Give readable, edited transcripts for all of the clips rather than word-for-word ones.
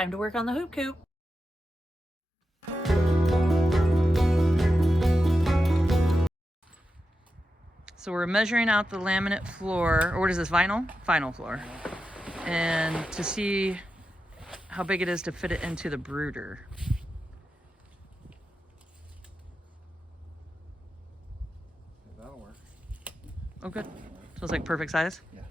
time to work on the hoop coop. So we're measuring out the laminate floor, or what is this, vinyl? Vinyl floor. And to see how big it is to fit it into the brooder. That'll work. Oh, good. So it's like perfect size? Yeah.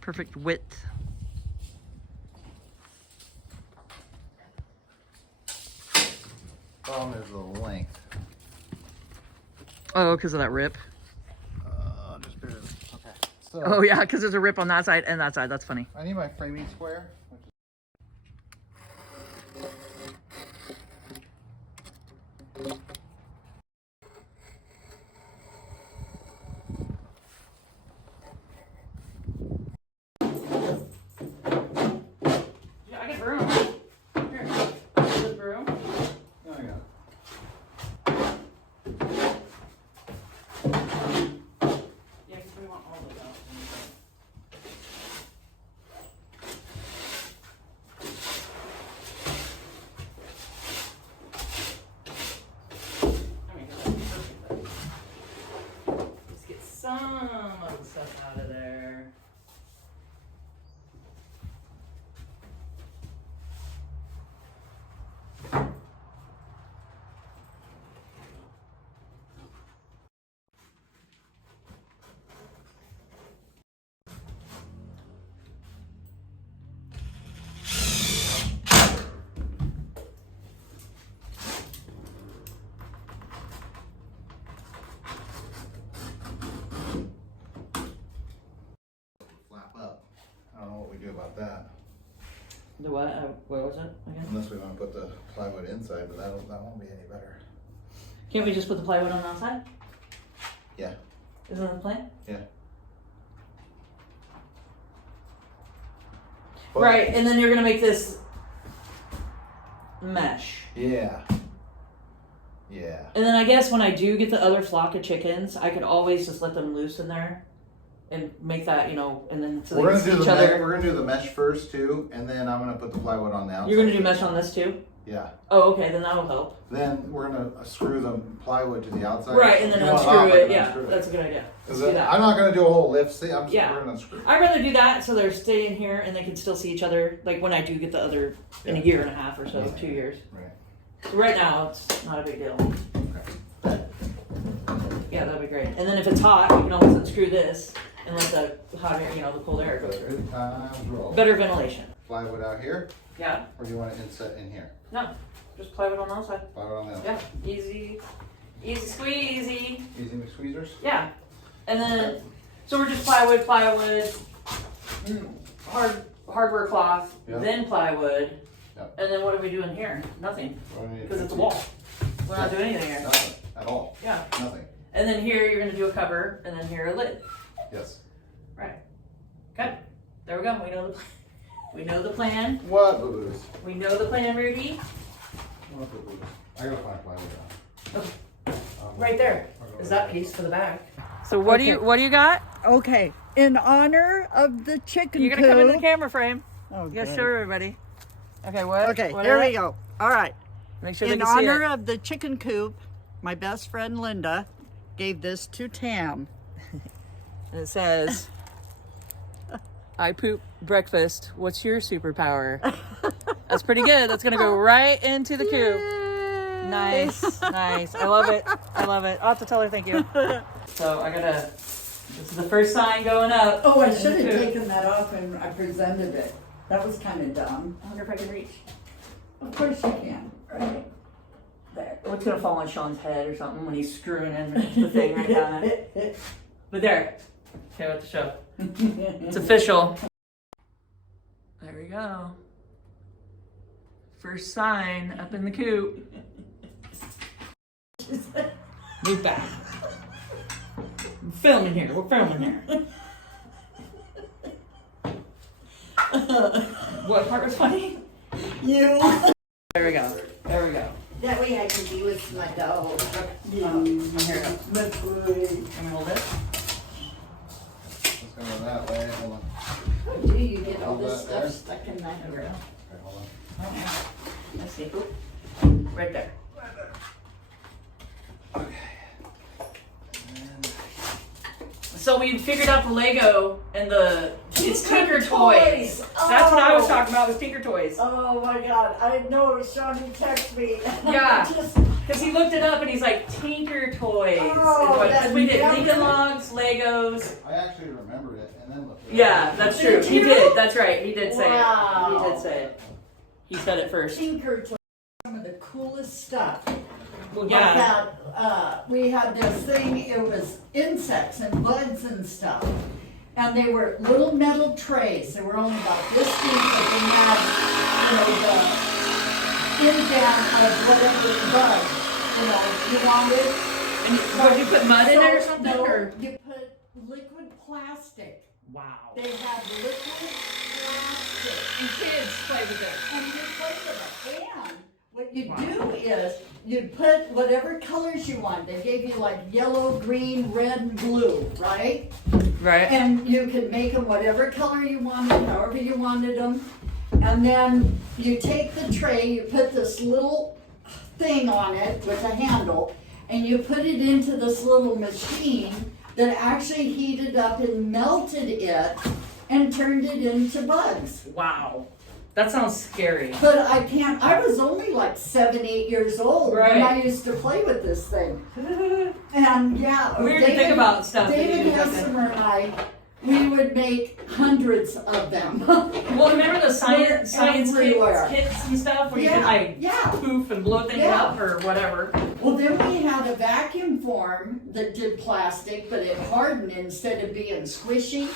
Perfect width. Problem is the length. Oh, because of that rip? Just barely. Okay. So, Oh, yeah, because there's a rip on that side and that side. That's funny. I need my framing square. Yeah, I got broom. Here. This broom. Oh, I got it. Yeah, because we want all of that. I mean, that's perfect then. Let's get some of the stuff out of there. Flap up. I don't know what we do about that. The what? What was it again? Unless we want to put the plywood inside, but that won't be any better. Can't we just put the plywood on the outside? Yeah. Isn't that the plan? Yeah. Right, and then you're gonna make this mesh. Yeah. Yeah. And then I guess when I do get the other flock of chickens, I could always just let them loose in there and make that, you know, and then so they We're can gonna see do each the other. we're gonna do the mesh first too, and then I'm gonna put the plywood on the outside. You're gonna do mesh on this too? Yeah. Oh, okay, then that'll help. Then we're gonna screw the plywood to the outside. Right, and then You want unscrew off, I it. can Yeah, unscrew it. that's a good idea. 'Cause Do that. I'm not gonna do a whole lift. See, I'm just Yeah. we're gonna unscrew. I'd rather do that so they're staying here and they can still see each other. Like when I do get the other in a year and a half or so, Right. 2 years. Right. So right now it's not a big deal. Okay. But yeah, that'd be great. And then if it's hot, you can always unscrew this and let the hot air, you know, the cold air go through. Good times roll. Better ventilation. Plywood out here, Yeah. or do you want it inset in here? No, just plywood on the outside. Plywood on the outside. Yeah, easy squeezy. Easy McSqueezers. Yeah, and then so we're just plywood, hardware cloth, Yep. then plywood, Yep. and then what are we doing here? Nothing, What do we need? because it's a wall. We're not doing anything here. Nothing at all. Yeah, Nothing. and then here you're gonna do a cover, and then here a lid. Yes. Right. Good. There we go. We know the plan. What boo-boos? We know the plan, Rudy. What boo-boos? I gotta find plywood out. Okay. Um, Right there I'll go is right that there. piece for the back. So what do you got? Okay, in honor of the chicken You're gonna come in the coop. camera frame. Oh, You gotta good. show everybody. Okay, what? Okay, what here is we it? go. All right. Make sure they In can see honor it. of the chicken coop, my best friend Linda gave this to Tam. And it says, I poop breakfast. What's your superpower? That's pretty good. That's gonna go right into the coop. Nice, nice. I love it. I love it. I'll have to tell her thank you. So I gotta, this is the first sign going up. Oh, I in the should have coop. taken that off when I presented it. That was kind of dumb. I wonder if I can reach. Of course you can. Right there. What's gonna fall on Sean's head or something when he's screwing in the thing right down it. But there. Okay, what to show. It's official. There we go. First sign up in the coop. Move back. I'm filming here. We're filming here. What part was funny? You. There we go. There we go. That way I can be with my dog. Here we go. That's right. Can we hold it? Let's go that way. Hold on. Oh, gee, you get all Hold this that there. stuff stuck in that. There we go. Okay, hold on. Oh, see, Coop? Right there. Okay. So we figured out the Lego and it's Tinker Toys. Toys. That's what I was Oh. talking about was Tinker Toys. Oh my God, I know it was Sean who texted me. Yeah. Just, Because he looked it up and he's like, Tinker Toys. Oh, Because we did that's Lincoln never- Logs, Legos. I actually remembered it and then looked it up. Yeah, that's true. Did He you? did. That's right. He did say Wow. it. He did say it. He said it first. Tinker Toys. Some of the coolest stuff. Well, Like yeah. that, we had this thing, it was insects and bugs and stuff. And they were little metal trays. They were only about this deep, but they had, the indent of whatever bug, you wanted. And what, you put mud in there or something? No, Or? you put liquid plastic. Wow. They had liquid plastic. And kids play with it. And you play with it. And what you Wow. do is you'd put whatever colors you want. They gave you like yellow, green, red, and blue, right? Right. And you could make them whatever color you wanted, however you wanted them. And then you take the tray, you put this little thing on it with a handle, and you put it into this little machine that actually heated up and melted it and turned it into bugs. Wow. That sounds scary. But I was only like 7, 8 years old when Right. I used to play with this thing. And yeah, Weird to think about stuff that David you do. Hessimer and I, we would make hundreds of them. Well, remember the science Everywhere. kits and stuff where you Yeah, could like yeah. poof and blow things Yeah. up or whatever? Well, then we had a vacuum form that did plastic, but it hardened instead of being squishy.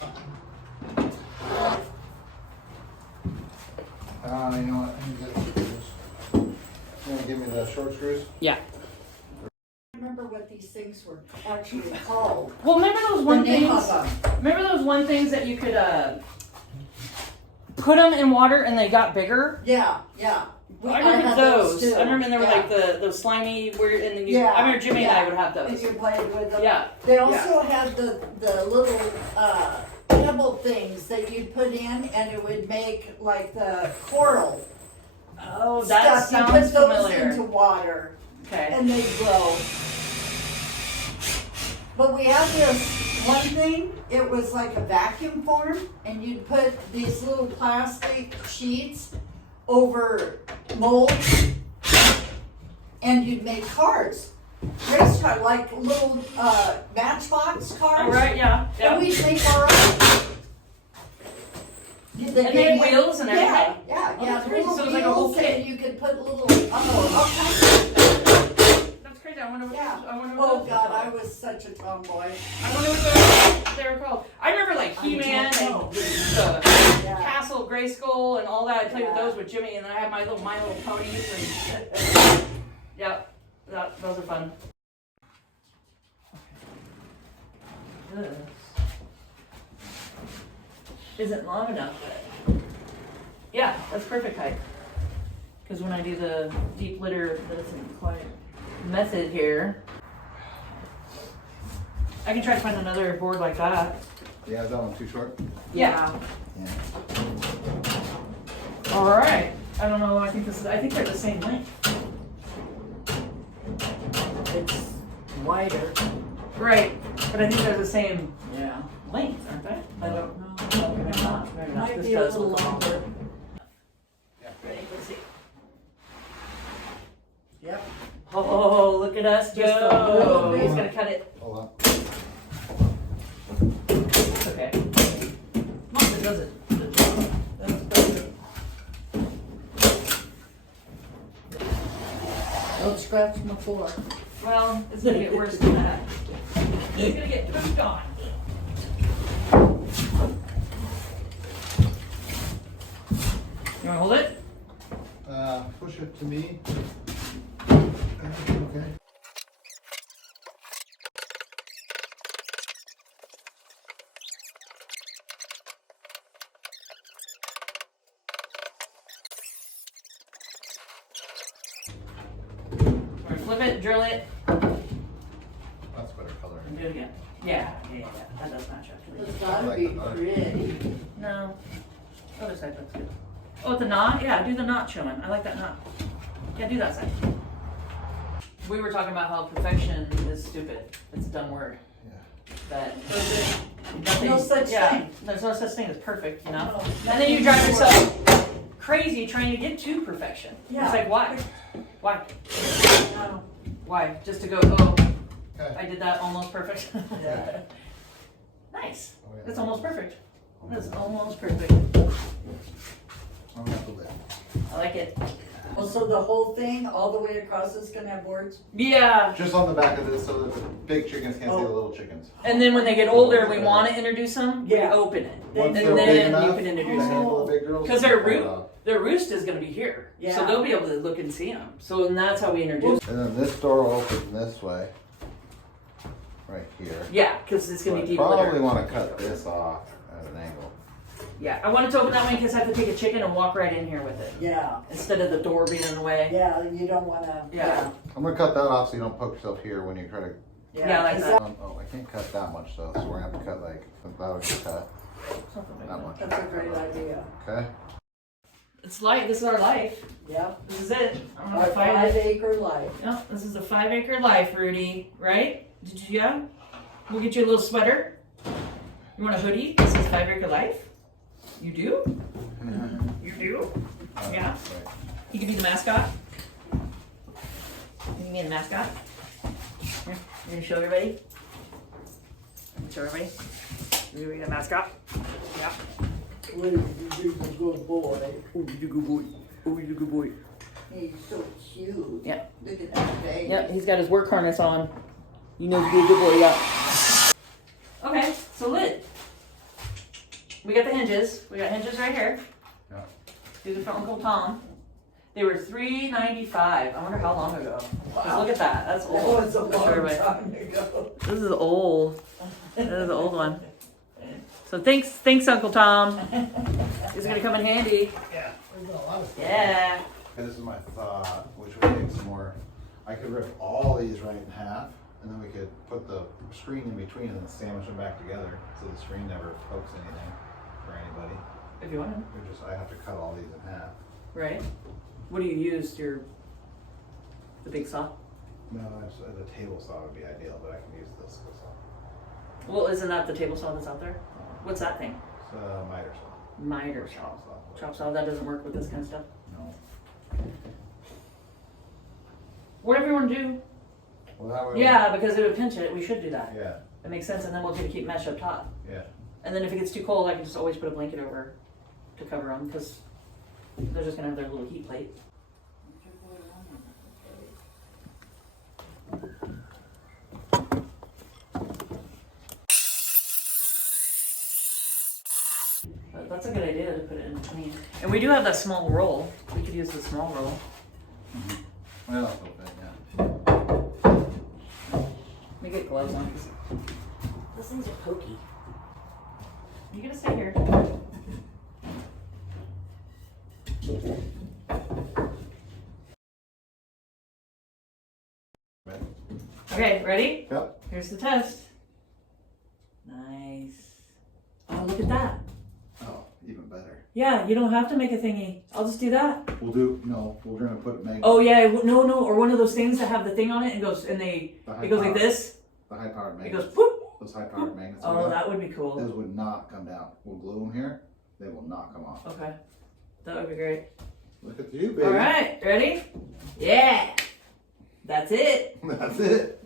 You know what? I need to get the screws. You want to give me the short screws? Yeah. I remember what these things were actually called. Well, remember those The one name things? of them. Remember those one things that you could put them in water and they got bigger? Yeah. I remember had those. too. I remember they were Yeah. like those slimy weird, and then you. Yeah, I remember Jimmy and I yeah. would have And those. you played with them. Yeah. They also had the little pebble things that you'd put in, and it would make like the coral Oh, that stuff. You sounds put those familiar. into water, Okay. and they grow. But we had this one thing. It was like a vacuum form, and you'd put these little plastic sheets over molds, and you'd make cars. Race car, like little matchbox cars. All right. Yeah. And Yeah. we'd make our own. And they had wheels and everything? Yeah, Oh, yeah. that's crazy. Little So it was like a whole wheels, kit. and you could put little, all kinds of. That's crazy. I wonder what. Yeah. I wonder what Oh those God, were I called. was such a tomboy. I wonder what they were called. I remember like He-Man I don't know. and the Yeah. Castle Grayskull and all that. I played with Yeah. those with Jimmy, and then I had my little Ponies and yeah, those are fun. This isn't long enough, but yeah, that's perfect height. Because when I do the deep litter method here, I can try to find another board like that. Yeah, is that one too short? Yeah. Yeah. All right. I don't know. I think they're the same length. It's wider. Right. But I think they're the same Yeah. length, aren't they? I don't know. No, Maybe not. Maybe not. Might This be a does little look longer. Ready? Let's see. Yep. Oh, look at us Just a little go. bit. He's gonna cut it. Hold on. It's okay. Mom, it does it. Don't scratch my floor. Well, it's gonna get worse than that. It's gonna get pooped on. You wanna hold it? Push it to me. Okay. Or flip it, drill it, That's better color. and do it again. Yeah. That does match actually. It's gotta be pretty. No. Other side looks good. Oh, it's a knot? Yeah, do the knot showing. I like that knot. Can't do that side. We were talking about how perfection is stupid. It's a dumb word. Yeah. That No such thing. There's no such thing as perfect, you know? No. And then you drive yourself crazy trying to get to perfection. Yeah. It's like, why? Why? No. Why? Just to go, oh, Okay. I did that almost perfect. Yeah. Nice. Oh, yeah. It's almost perfect. It's almost perfect. I'm gonna have to live. I like it. Well, so the whole thing, all the way across, is gonna have boards? Yeah. Just on the back of this so that the big chickens can't see the little chickens. And then when they get older, we want to introduce them. Yeah. We open it, Once and they're big then enough, you can introduce to them. handle the big girls. Because their roost is going to be here, Yeah. so they'll be able to look and see them. So and that's how we introduce. And then this door will open this way. Right here. Yeah, because it's going to be deep Probably litter. want to cut this off at an angle. Yeah, I wanted to open that way because I have to take a chicken and walk right in here with it Yeah, instead of the door being in the way. yeah, you don't wanna. Yeah. I'm gonna cut that off so you don't poke yourself here when you try to. Yeah, like is that. Oh, I can't cut that much though, so we're gonna have to cut like that'll get cut Something like that that. much. That's a great idea. Okay. It's life. This is our life. Yeah. This is it. I'm Our gonna fight it. 5-acre life. No, this is a 5-acre life, Rudy. Right? Did you? Yeah. We'll get you a little sweater. You want a hoodie? This is 5-acre life. You do? You do? Yeah. Right. You can be the mascot. You can be the mascot. Here, you gonna show everybody? Show everybody. You be the mascot. Yeah. Well, you're a good boy. Oh, you're a good boy. Oh, you're a good boy. He's so cute. Yeah. Look at that face. Yep, he's got his work harness on. You know he's a good boy, yeah. Okay, so lid. We got the hinges. We got hinges right here. Yeah. These are from Uncle Tom. They were $3.95. I wonder how long ago. 'Cause Wow. look at that. That's That old. was a Let's show long everybody. time ago. This is old. This is the old one. So thanks, Uncle Tom. These are gonna come in handy. Yeah. There's a lot of stuff. Yeah. This is my thought, which would take some more. I could rip all these right in half, and then we could put the screen in between and then sandwich them back together, so the screen never pokes anything for anybody. If you want to. I have to cut all these in half. Right. What do you use? The big saw? No, the table saw would be ideal, but I can use this saw. Well, isn't that the table saw that's out there? What's that thing? It's a miter saw. Miter saw. Chop saw. Chop saw. That doesn't work with this kind of stuff. No. Whatever you want to do. Well, that way. Yeah, because it would pinch it. We should do that. Yeah. That makes sense. And then we'll keep mesh up top. Yeah. And then if it gets too cold, I can just always put a blanket over to cover them because they're just gonna have their little heat plate. But that's a good idea to put it in between. And we do have that small roll. We could use the small roll. Well, that's okay, yeah. Let me get gloves on because those things are pokey. You gonna stay here? Ready? Okay, ready? Yep. Here's the test. Nice. Oh, look at that. Oh, even better. Yeah, you don't have to make a thingy. I'll just do that. We're gonna put magnet. Oh yeah, no, or one of those things that have the thing on it and goes, and it goes like this. The high powered It magnets. goes whoop. Those high powered magnets. we Oh, got, that would be cool. Those would not come down. We'll glue them here. They will not come off. Okay, that would be great. Look at you, baby. All right, ready? Yeah, that's it. That's it.